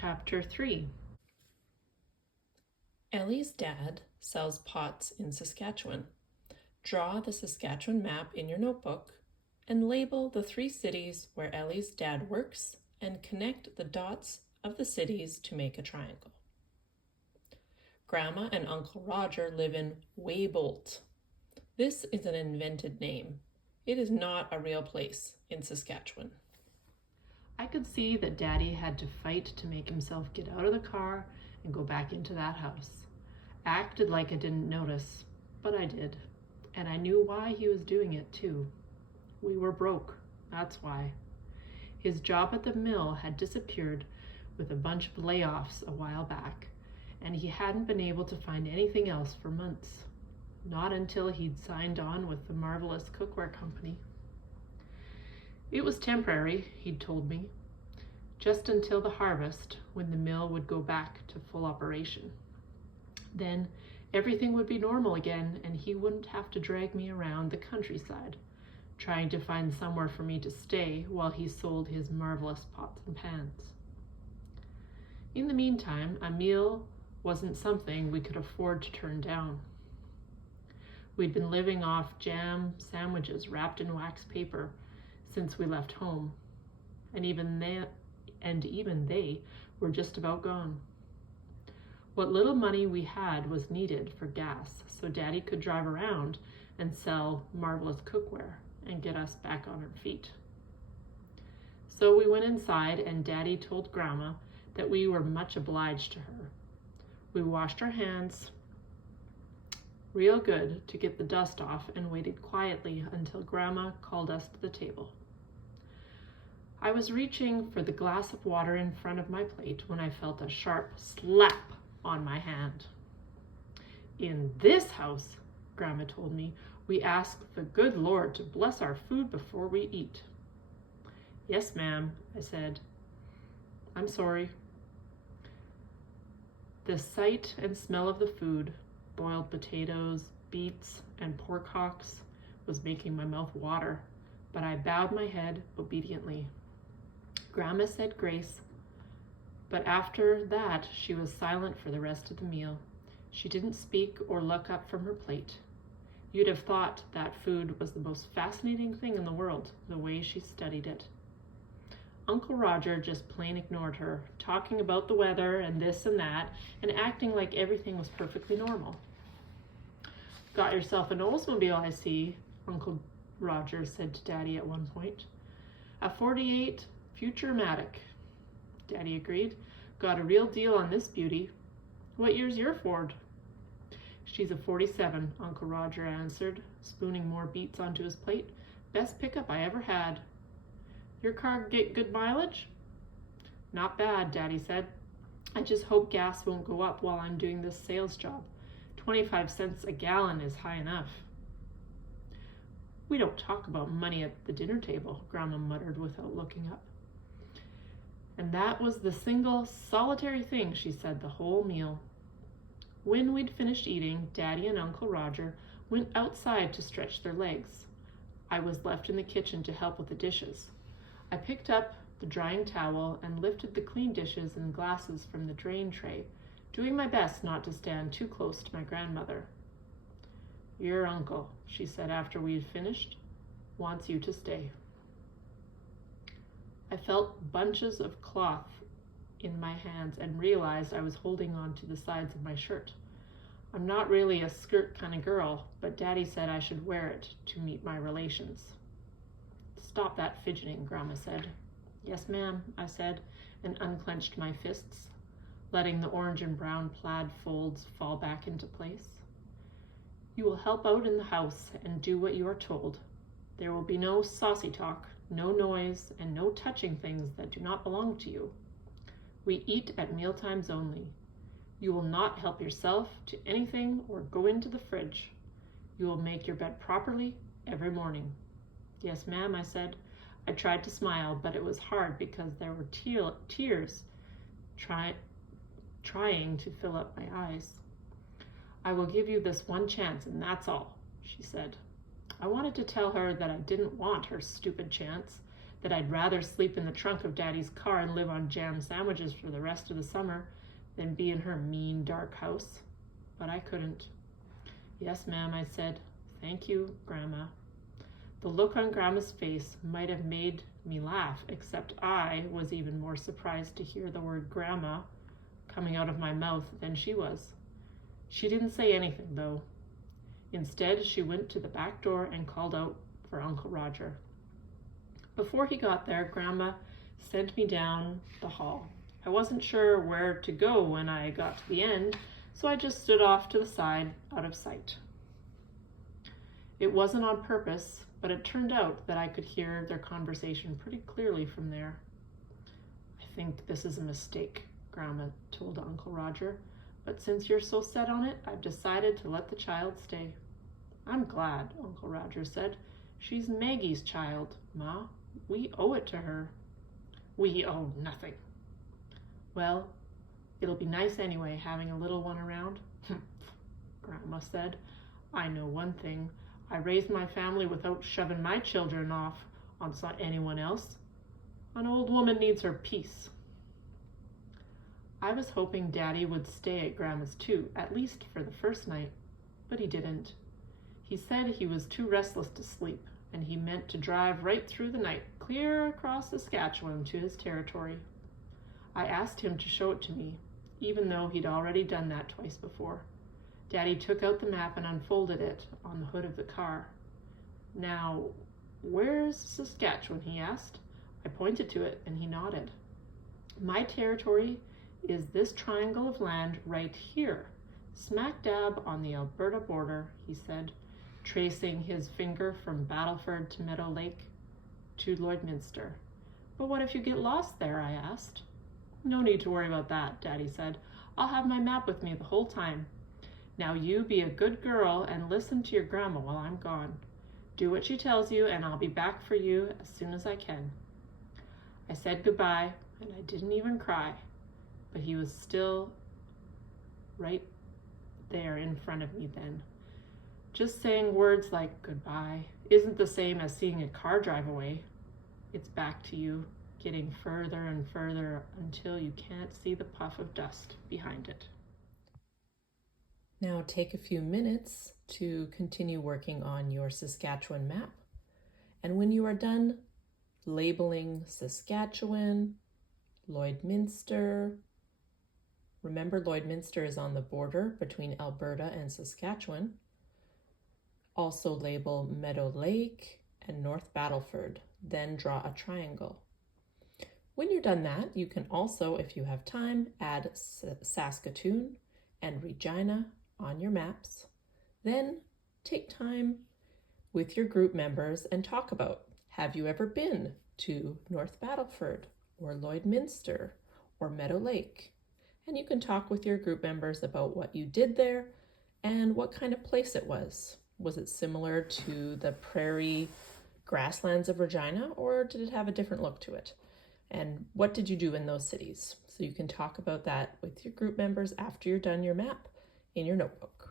Chapter 3. Ellie's dad sells pots in Saskatchewan. Draw the Saskatchewan map in your notebook and label the 3 cities where Ellie's dad works and connect the dots of the cities to make a triangle. Grandma and Uncle Roger live in Weybolt. This is an invented name. It is not a real place in Saskatchewan. I could see that Daddy had to fight to make himself get out of the car and go back into that house. I acted like I didn't notice, but I did. And I knew why he was doing it too. We were broke, that's why. His job at the mill had disappeared with a bunch of layoffs a while back, and he hadn't been able to find anything else for months. Not until he'd signed on with the Marvelous Cookware Company. It was temporary, he'd told me, just until the harvest when the mill would go back to full operation. Then everything would be normal again and he wouldn't have to drag me around the countryside, trying to find somewhere for me to stay while he sold his marvelous pots and pans. In the meantime, a meal wasn't something we could afford to turn down. We'd been living off jam sandwiches wrapped in wax paper since we left home, and even they were just about gone. What little money we had was needed for gas, so Daddy could drive around and sell Marvelous Cookware and get us back on our feet. So we went inside and Daddy told Grandma that we were much obliged to her. We washed our hands real good to get the dust off and waited quietly until Grandma called us to the table. I was reaching for the glass of water in front of my plate when I felt a sharp slap on my hand. In this house, Grandma told me, we ask the good Lord to bless our food before we eat. Yes, ma'am, I said. I'm sorry. The sight and smell of the food, boiled potatoes, beets, and pork hocks, was making my mouth water, but I bowed my head obediently. Grandma said grace, but after that she was silent for the rest of the meal. She didn't speak or look up from her plate. You'd have thought that food was the most fascinating thing in the world, the way she studied it. Uncle Roger just plain ignored her, talking about the weather and this and that, and acting like everything was perfectly normal. Got yourself an Oldsmobile, I see, Uncle Roger said to Daddy at one point. A 48 Futuramatic, Daddy agreed. Got a real deal on this beauty. What year's your Ford? She's a 47, Uncle Roger answered, spooning more beets onto his plate. Best pickup I ever had. Your car get good mileage? Not bad, Daddy said. I just hope gas won't go up while I'm doing this sales job. 25 cents a gallon is high enough. We don't talk about money at the dinner table, Grandma muttered without looking up. And that was the single solitary thing she said the whole meal. When we'd finished eating, Daddy and Uncle Roger went outside to stretch their legs. I was left in the kitchen to help with the dishes. I picked up the drying towel and lifted the clean dishes and glasses from the drain tray, doing my best not to stand too close to my grandmother. Your uncle, she said after we had finished, wants you to stay. I felt bunches of cloth in my hands and realized I was holding on to the sides of my shirt. I'm not really a skirt kind of girl, but Daddy said I should wear it to meet my relations. Stop that fidgeting, Grandma said. Yes, ma'am, I said, and unclenched my fists, letting the orange and brown plaid folds fall back into place. You will help out in the house and do what you are told. There will be no saucy talk, no noise, and no touching things that do not belong to you. We eat at mealtimes only. You will not help yourself to anything or go into the fridge. You will make your bed properly every morning. Yes, ma'am, I said. I tried to smile, but it was hard because there were tears trying to fill up my eyes. I will give you this one chance, and that's all, she said. I wanted to tell her that I didn't want her stupid chance, that I'd rather sleep in the trunk of Daddy's car and live on jam sandwiches for the rest of the summer than be in her mean, dark house. But I couldn't. "Yes, ma'am," I said. "Thank you, Grandma." The look on Grandma's face might have made me laugh, except I was even more surprised to hear the word Grandma coming out of my mouth than she was. She didn't say anything, though. Instead, she went to the back door and called out for Uncle Roger. Before he got there, Grandma sent me down the hall. I wasn't sure where to go when I got to the end, so I just stood off to the side, out of sight. It wasn't on purpose, but it turned out that I could hear their conversation pretty clearly from there. "I think this is a mistake," Grandma told Uncle Roger, "but since you're so set on it, I've decided to let the child stay." "I'm glad," Uncle Roger said. "She's Maggie's child, Ma. We owe it to her." "We owe nothing." "Well, it'll be nice anyway, having a little one around," Grandma said. "I know one thing. I raised my family without shoving my children off on anyone else. An old woman needs her peace." I was hoping Daddy would stay at Grandma's too, at least for the first night, but he didn't. He said he was too restless to sleep, and he meant to drive right through the night, clear across Saskatchewan to his territory. I asked him to show it to me, even though he'd already done that twice before. Daddy took out the map and unfolded it on the hood of the car. "Now, where's Saskatchewan?" he asked. I pointed to it, and he nodded. "My territory is this triangle of land right here, smack dab on the Alberta border," he said, tracing his finger from Battleford to Meadow Lake to Lloydminster. "But what if you get lost there?" I asked. "No need to worry about that," Daddy said. "I'll have my map with me the whole time. Now you be a good girl and listen to your grandma while I'm gone. Do what she tells you, and I'll be back for you as soon as I can." I said goodbye, and I didn't even cry, but he was still right there in front of me then. Just saying words like goodbye isn't the same as seeing a car drive away. It's back to you, getting further and further until you can't see the puff of dust behind it. Now take a few minutes to continue working on your Saskatchewan map. And when you are done labeling Saskatchewan, Lloydminster, remember Lloydminster is on the border between Alberta and Saskatchewan. Also label Meadow Lake and North Battleford, then draw a triangle. When you're done that, you can also, if you have time, add Saskatoon and Regina on your maps. Then take time with your group members and talk about, have you ever been to North Battleford or Lloydminster or Meadow Lake? And you can talk with your group members about what you did there and what kind of place it was. Was it similar to the prairie grasslands of Regina, or did it have a different look to it? And what did you do in those cities? So you can talk about that with your group members after you're done your map in your notebook.